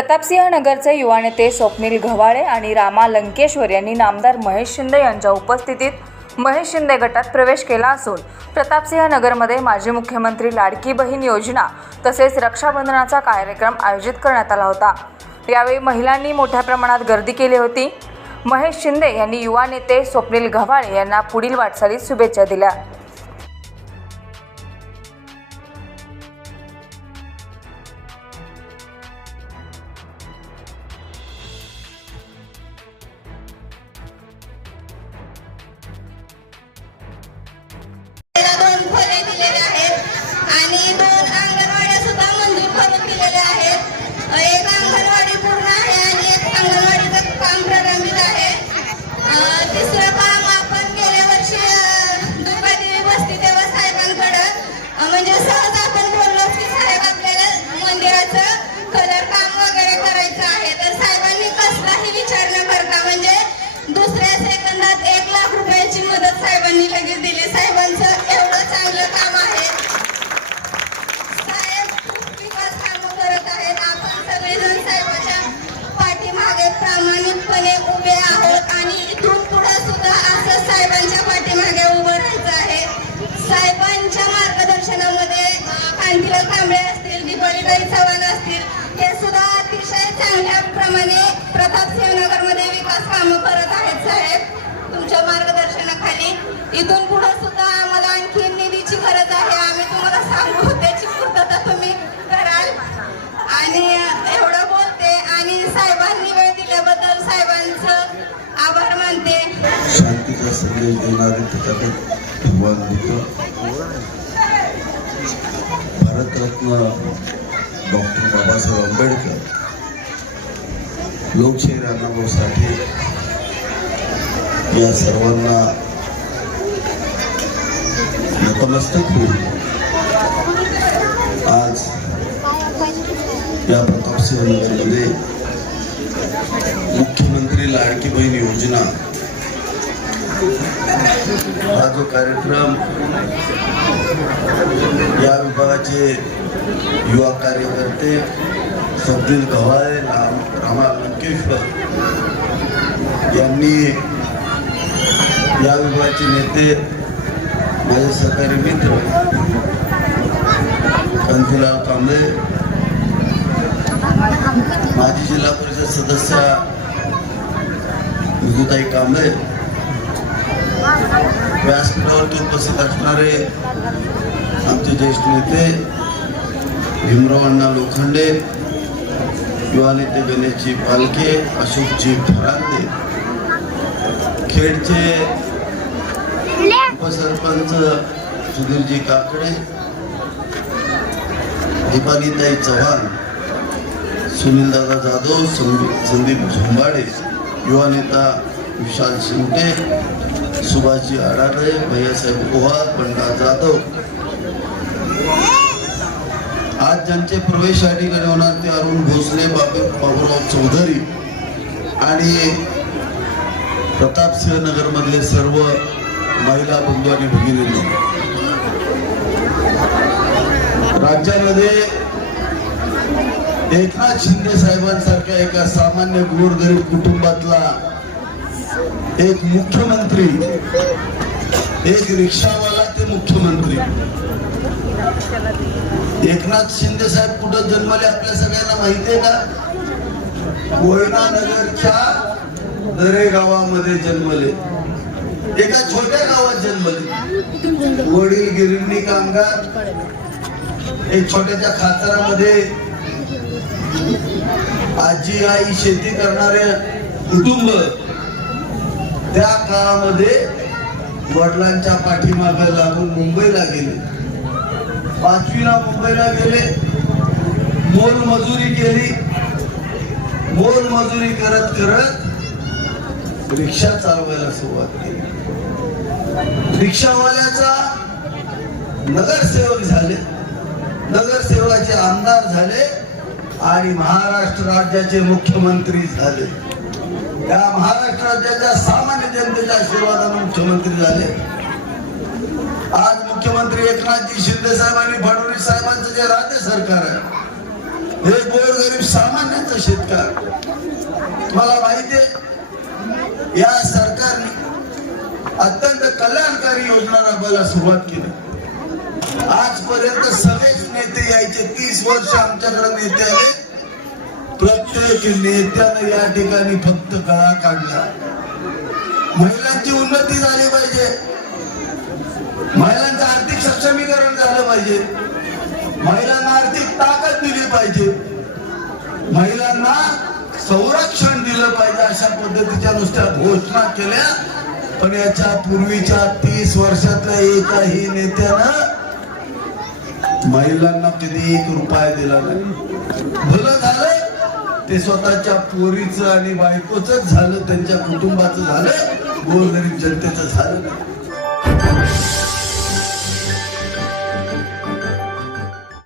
प्रतापसिंह नगरचे युवा नेते स्वप्नील घवाळे आणि रामा लंकेश्वर यांनी नामदार महेश शिंदे यांच्या उपस्थितीत महेश शिंदे गटात प्रवेश केला असून प्रतापसिंह नगरमध्ये माजी मुख्यमंत्री लाडकी बहीण योजना तसेच रक्षाबंधनाचा कार्यक्रम आयोजित करण्यात आला होता. यावेळी महिलांनी मोठ्या प्रमाणात गर्दी केली होती. महेश शिंदे यांनी युवा नेते स्वप्नील घवाळे यांना पुढील वाटचालीत शुभेच्छा दिल्या. साहेबांनी लगेच दिले. साहेबांचं एवढं चांगलं काम आहे. साहेब खूप विकास कामं करत आहेत. आपण सगळेजण साहेबांच्या पाठीमागे प्रामाणिकपणे उभे आहोत आणि इथून पुढे सुद्धा असं साहेबांच्या पाठीमागे उभं राहायचं आहे. साहेबांच्या मार्गदर्शनामध्ये कांतीलाल कांबळे असतील दीपालीताई चव्हाण असतील हे सुद्धा अतिशय चांगल्या प्रमाणे प्रतापसिंह नगरमध्ये विकास कामं करत आहेत साहेब. तुमच्या मार्गदर्शनाखाली इथून पुढे सुद्धा आम्हाला आणखी निधीची गरज आहे. आम्ही तुम्हाला सांगू त्याची पूर्तता तुम्ही कराल. आणि एवढं बोलते आणि साहेबांनी वेळ दिल्याबद्दल साहेबांचं आभार मानते. शांतीचा संदेश देणारे तथागत भगवान बुद्ध भारतरत्न डॉक्टर बाबासाहेब आंबेडकर लोकशाही राणाभाऊ साठे या सर्वांना नतमस्तक होईल आज या प्रतापसिंह नगरमध्ये मुख्यमंत्री लाडकी बहीण योजना हा जो कार्यक्रम या विभागाचे युवा कार्यकर्ते स्वप्नील गव्हाळे राम रामा लंकेश्वर यांनी या विभागाचे नेते माझे सहकारी मित्र कांतीलाल कांबळे माजी जिल्हा परिषद सदस्य मृदुताई कांबळे व्यासपीठावरती उपस्थित असणारे आमचे ज्येष्ठ नेते भीमराव अण्णा लोखंडे युवा नेते गणेशजी पालके अशोकजी फरांदे खेडचे उपसरपंच सुधीरजी काकडे दीपालीताई चव्हाण सुनीलदादा जाधव संदीप संदीप झोंबाडे युवा नेता विशाल शिंदे सुभाषजी आडारे भैयासाहेब पोहार पंडा जाधव. आज ज्यांचे प्रवेश या ठिकाणी होणार ते अरुण भोसले बाबू बाबूराव चौधरी आणि प्रतापसिंह नगरमधले सर्व महिला बंधू आणि भगिनींनी राज्यामध्ये एकनाथ शिंदे साहेबांसारख्या एका सामान्य गोरगरीब कुटुंबातला एक मुख्यमंत्री एक रिक्षावाला ते मुख्यमंत्री. एकनाथ शिंदे साहेब कुठं जन्मले आपल्या सगळ्यांना माहिती आहे का? कोयना नगरच्या दरे गावामध्ये जन्मले. एका छोट्या गावात जन्मले वडील गिरणी कामगार एक छोट्याच्या खाचरामध्ये आजी आई शेती करणारे कुटुंब त्या काळामध्ये वडिलांच्या पाठीमाग लागून मुंबईला गेले. पाचवीला मुंबईला गेले. मोल मजुरी केली. मोल मजुरी करत करत रिक्षा चालवायला सुरुवात केली. रिक्षावाल्याचा नगरसेवक झाले. नगरसेवकाचे आमदार झाले आणि महाराष्ट्र राज्याचे मुख्यमंत्री झाले. या महाराष्ट्र राज्याच्या सामान्य जनतेच्या आशीर्वादाने मुख्यमंत्री झाले. आज मुख्यमंत्री एकनाथजी शिंदे साहेब आणि फडणवीस साहेबांचं जे राज्य सरकार आहे हे गोरगरीब सामान्याचा शेतकरी मला माहिती आहे या सरकारने अत्यंत कल्याणकारी योजना राबवायला सुरुवात केली. आजपर्यंत सगळेच नेते यायचे. तीस वर्ष आमच्याकडे नेते आले. प्रत्येक नेत्यानं या ठिकाणी फक्त गळा काढला. महिलांची उन्नती झाली पाहिजे. महिलांचं आर्थिक सक्षमीकरण झालं पाहिजे. महिलांना आर्थिक ताकद दिली पाहिजे. महिलांना संरक्षण दिलं पाहिजे अशा पद्धतीच्या नुसत्या घोषणा केल्या. पण याच्या पूर्वीच्या तीस वर्षातल्या एकाही नेत्यानं महिलांना कधी एक रुपया दिला नाही. भलं झालं ते स्वतःच्या पोरीच आणि बायकोच झालं त्यांच्या कुटुंबाचं झालं गोरगरीब जनतेचं झालं नाही.